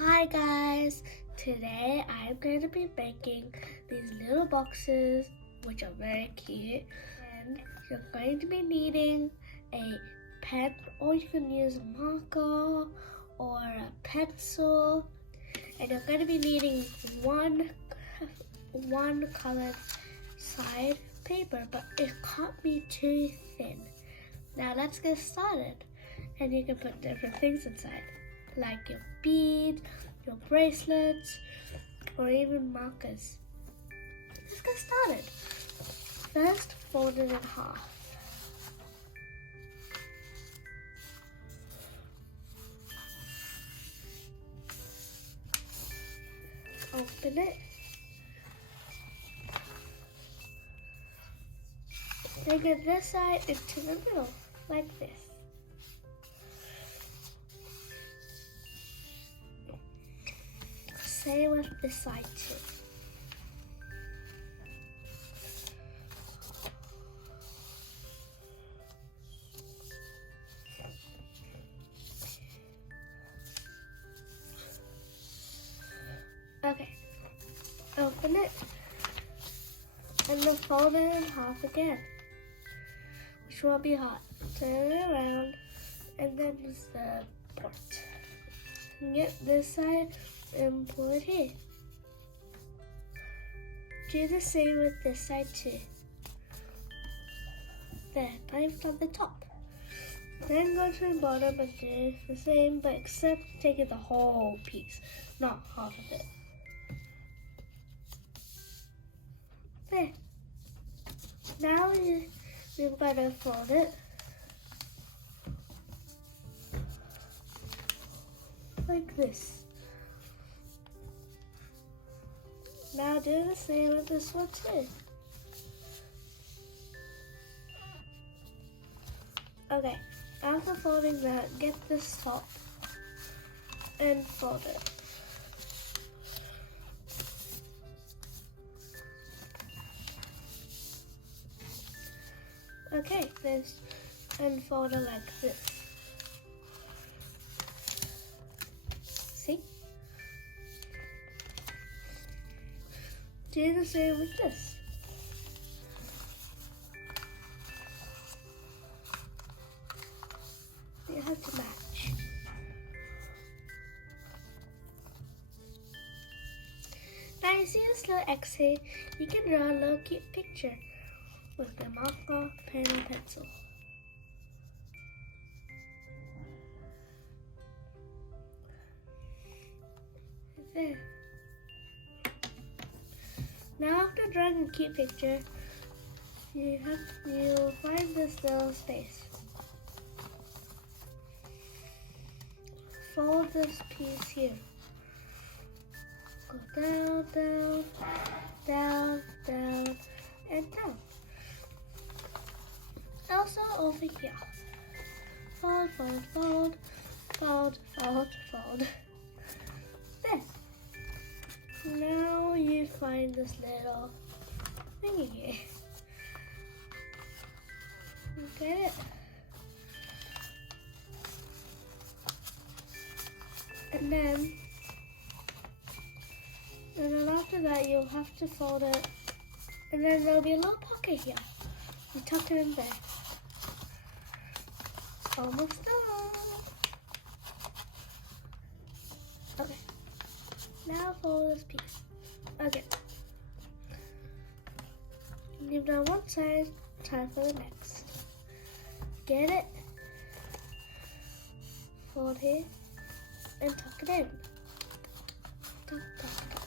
Hi guys, today I'm going to be making these little boxes which are very cute, and you're going to be needing a pen, or you can use a marker or a pencil, and you're going to be needing one colored side paper, but it can't be too thin. Now let's get started, and you can put different things inside, like your beads, your bracelets, or even markers. Let's get started. First, fold it in half. Open it. Then get this side into the middle, like this. Same with this side too. Okay, open it and then fold it in half again, which will be hot. Turn it around and then use the part. Get this side and pull it here. Do the same with this side too. There, now you've done the top. Then go to the bottom and do the same, but except taking the whole piece, not half of it. There. Now we've got to fold it like this. Now do the same with this one too. Okay, after folding that, get this top and fold it. Okay, this and fold it like this. See? Do the same with this. You have to match. Now you see this little X here, you can draw a little cute picture with the marker, pen, and pencil. There. Now after drawing a cute picture, you'll find this little space. Fold this piece here. Go down, down, down, down, and down. Also over here. Fold, fold, fold, fold, fold, fold. There. Now you find this little thingy here. Get it? And then after that you'll have to fold it, and then there'll be a little pocket here. You tuck it in there. Almost done. Okay. Now fold this piece. Okay. You've done one side, time for the next. Get it? Fold here and tuck it in. Tuck, tuck, tuck.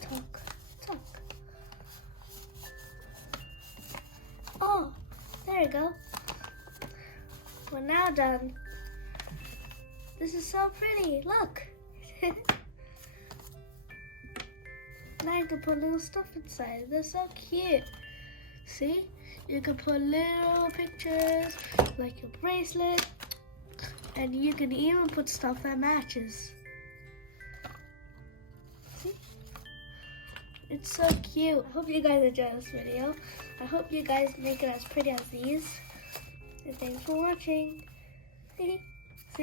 Tuck, tuck, tuck. Oh, there you go. We're now done. This is so pretty, look. Now you can put little stuff inside. They're so cute. See? You can put little pictures, like your bracelet, and you can even put stuff that matches. See? It's so cute. I hope you guys enjoyed this video. I hope you guys make it as pretty as these. And thanks for watching. See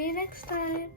you next time.